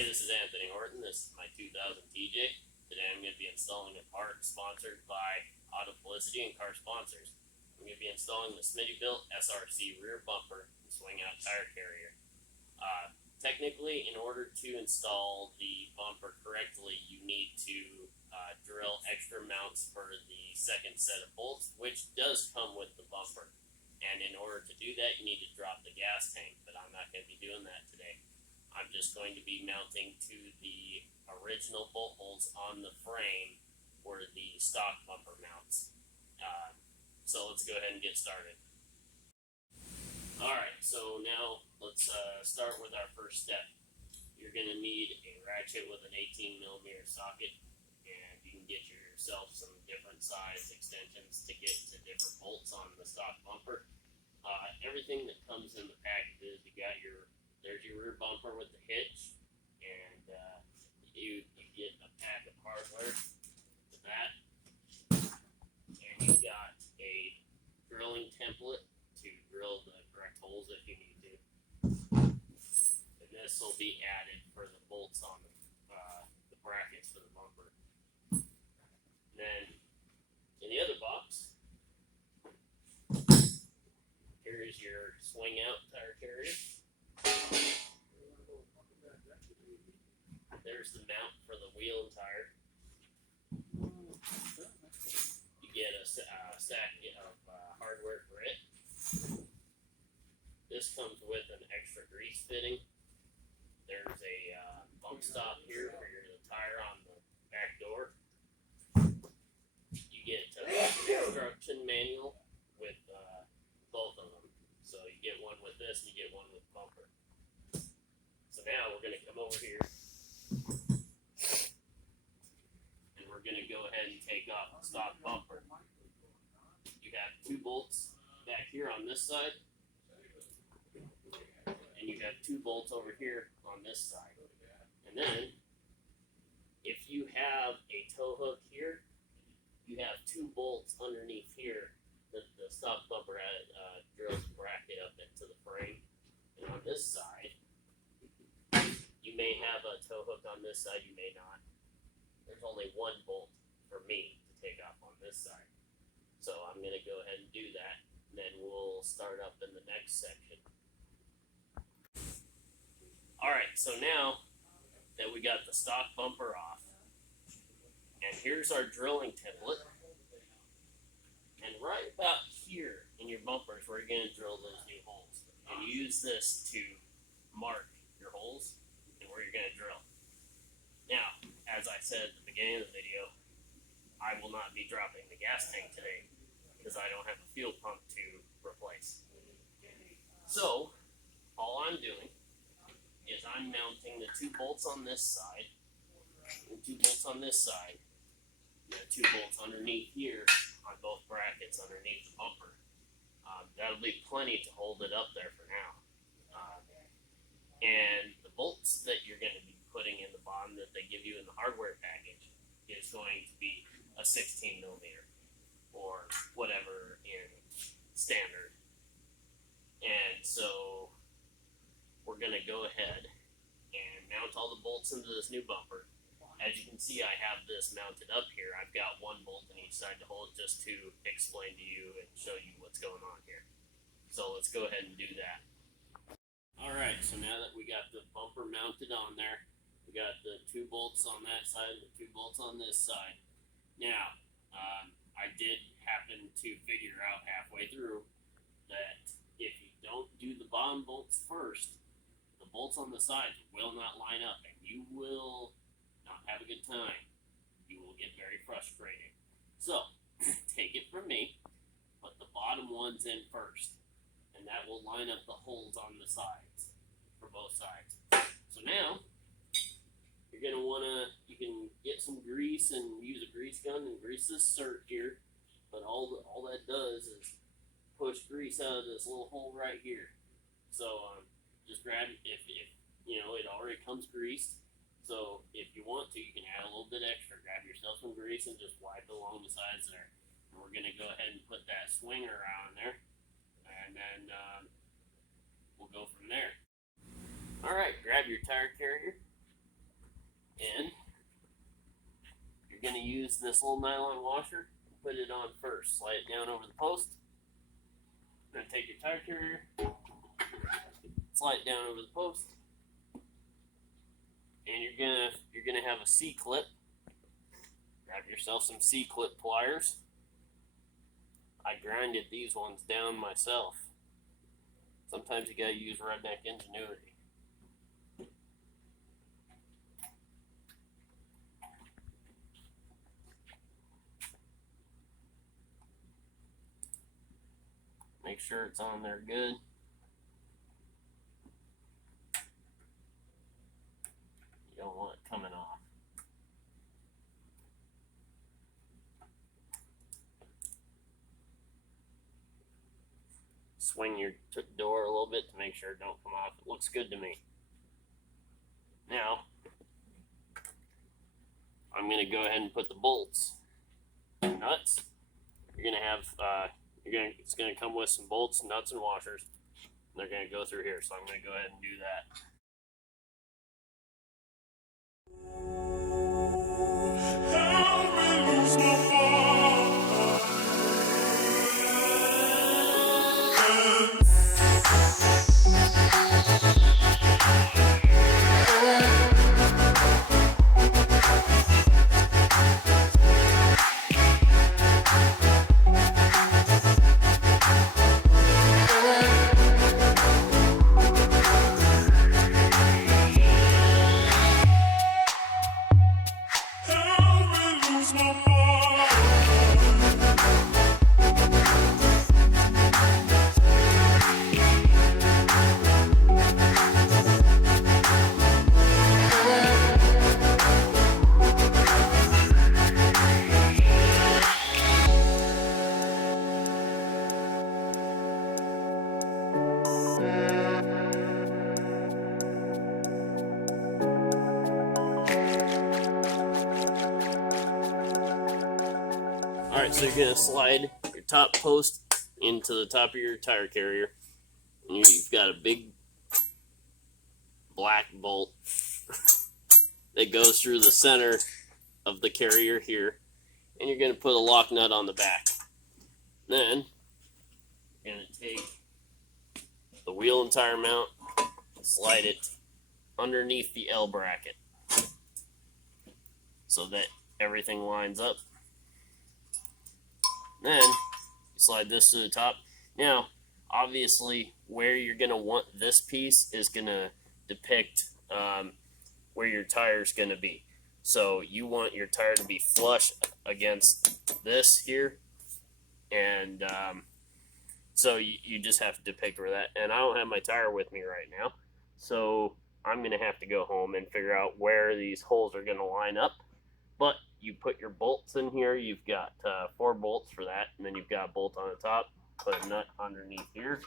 Hey, this is Anthony Horton. This is my 2000 TJ. Today I'm going to be installing a part sponsored by Auto Felicity and car sponsors. I'm going to be installing the Smittybilt SRC rear bumper and swing out tire carrier. Technically, in order to install the bumper correctly, you need to drill extra mounts for the second set of bolts, which does come with the bumper. And in order to do that, you need to drop the gas tank, but I'm not going to be doing that today. I'm just going to be mounting to the original bolt holes on the frame where the stock bumper mounts. So let's go ahead and get started. Alright, so now let's start with our first step. You're going to need a ratchet with an 18mm socket, and you can get yourself some different size extensions to get to different bolts on the stock bumper. Everything that comes in the packages, there's your rear bumper with the hitch, and you get a pack of hardware for that, and you've got a drilling template to drill the correct holes if you need to, and this will be added for the bolts on the brackets for the bumper. Then in the other box, here's your swing out tire carrier. There's the mount for the wheel and tire. You get a stack of hardware for it. This comes with an extra grease fitting. There's a bump stop here for your tire on the back door. You get an instruction manual with both of them. So you get one with this and you get one with the bumper. So now we're going to come over here and we're going to go ahead and take off the stock bumper. You have two bolts back here on this side, and you have two bolts over here on this side. And then if you have a tow hook here, you have two bolts underneath here that the stock bumper drills a bracket up into the frame. And on this side, you may have a tow hook on this side, you may not. There's only one bolt for me to take off on this side. So I'm going to go ahead and do that, and then we'll start up in the next section. Alright, so now that we got the stock bumper off, and here's our drilling template, and right about here in your bumpers where you're going to drill those new holes. And you use this to mark your holes and where you're going to drill. Now, as I said at the beginning of the video, I will not be dropping the gas tank today because I don't have a fuel pump to replace. So, all I'm doing is I'm mounting the two bolts on this side and two bolts on this side. And the two bolts underneath here on both brackets underneath the bumper. That'll be plenty to hold it up there for now. And the bolts that you're going to be putting in the bottom that they give you in the hardware package is going to be a 16mm or whatever in standard. And so we're going to go ahead and mount all the bolts into this new bumper. As you can see, I have this mounted up here. I've got one bolt on each side to hold just to explain to you and show you what's going on here. So let's go ahead and do that. Alright, so now that we got the bumper mounted on there, we got the two bolts on that side and the two bolts on this side. Now, I did happen to figure out halfway through that if you don't do the bottom bolts first, the bolts on the sides will not line up and you will not have a good time. You will get very frustrated. So, take it from me, put the bottom ones in first, and that will line up the holes on the sides, for both sides. So now, you're going to want to, you can get some grease and use a grease gun and grease this cert here, but all that does is push grease out of this little hole right here. So, just grab, if you know, it already comes greased. So if you want to, you can add a little bit extra. Grab yourself some grease and just wipe along the sides there. And we're going to go ahead and put that swinger around there. And then we'll go from there. Alright, grab your tire carrier. And you're going to use this little nylon washer, put it on first, slide it down over the post. Then take your tire carrier, slide it down over the post, and you're gonna have a C clip. Grab yourself some C clip pliers. I grinded these ones down myself. Sometimes you gotta use redneck ingenuity. Make sure it's on there good. You don't want it coming off. Swing your door a little bit to make sure it don't come off. It looks good to me. Now, I'm going to go ahead and put the bolts and nuts. You're going to have, it's going to come with some bolts, nuts, and washers. And they're going to go through here, so I'm going to go ahead and do that. Alright, so you're going to slide your top post into the top of your tire carrier. And you've got a big black bolt that goes through the center of the carrier here. And you're going to put a lock nut on the back. Then, you're going to take the wheel and tire mount and slide it underneath the L bracket so that everything lines up. Then you slide this to the top. Now, obviously, where you're going to want this piece is going to depict where your tire is going to be. So you want your tire to be flush against this here, and so you just have to depict where that. And I don't have my tire with me right now, so I'm going to have to go home and figure out where these holes are going to line up. But you put your bolts in here. You've got 4 bolts for that, and then you've got a bolt on the top. Put a nut underneath here.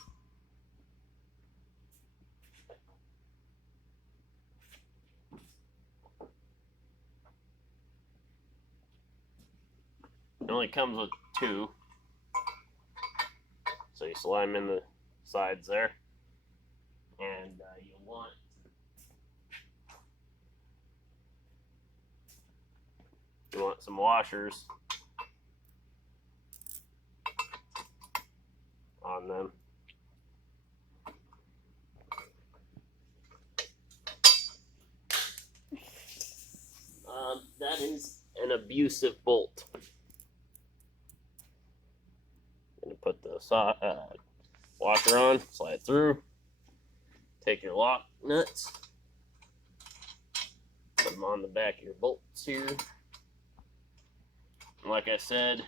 It only comes with 2, so you slide them in the sides there, and you want some washers on them. That is an abusive bolt. I'm going to put the washer on, slide through, take your lock nuts, put them on the back of your bolts here. And like I said,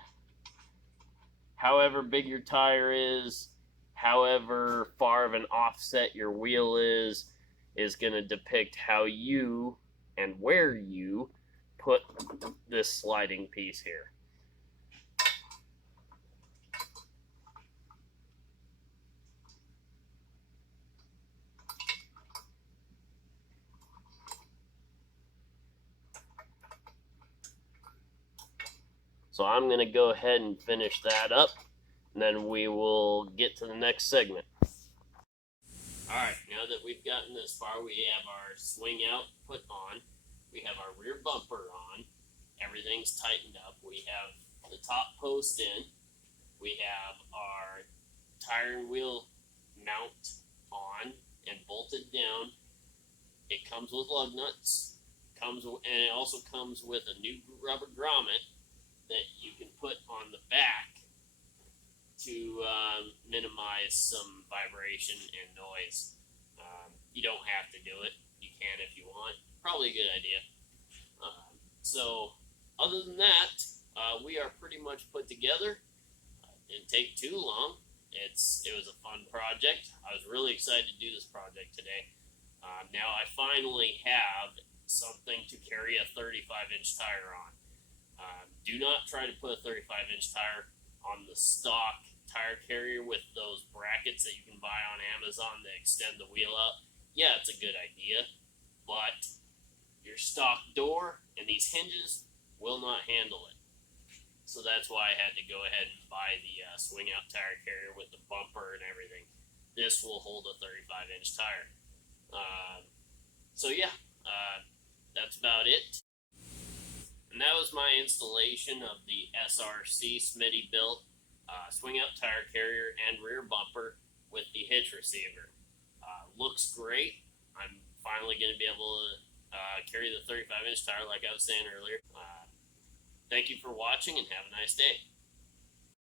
however big your tire is, however far of an offset your wheel is going to depict how you and where you put this sliding piece here. So I'm going to go ahead and finish that up, and then we will get to the next segment. Alright, now that we've gotten this far, we have our swing out put on. We have our rear bumper on. Everything's tightened up. We have the top post in. We have our tire and wheel mount on and bolted down. It comes with lug nuts. And it also comes with a new rubber grommet that you can put on the back to minimize some vibration and noise. You don't have to do it. You can if you want. Probably a good idea. So other than that, we are pretty much put together. Didn't take too long. It was a fun project. I was really excited to do this project today. Now I finally have something to carry a 35-inch tire on. Do not try to put a 35-inch tire on the stock tire carrier with those brackets that you can buy on Amazon that extend the wheel out. Yeah, it's a good idea, but your stock door and these hinges will not handle it. So that's why I had to go ahead and buy the swing out tire carrier with the bumper and everything. This will hold a 35-inch tire. So yeah, that's about it. And that was my installation of the SRC Smittybilt swing out tire carrier and rear bumper with the hitch receiver. Looks great. I'm finally going to be able to carry the 35-inch tire like I was saying earlier. Thank you for watching and have a nice day.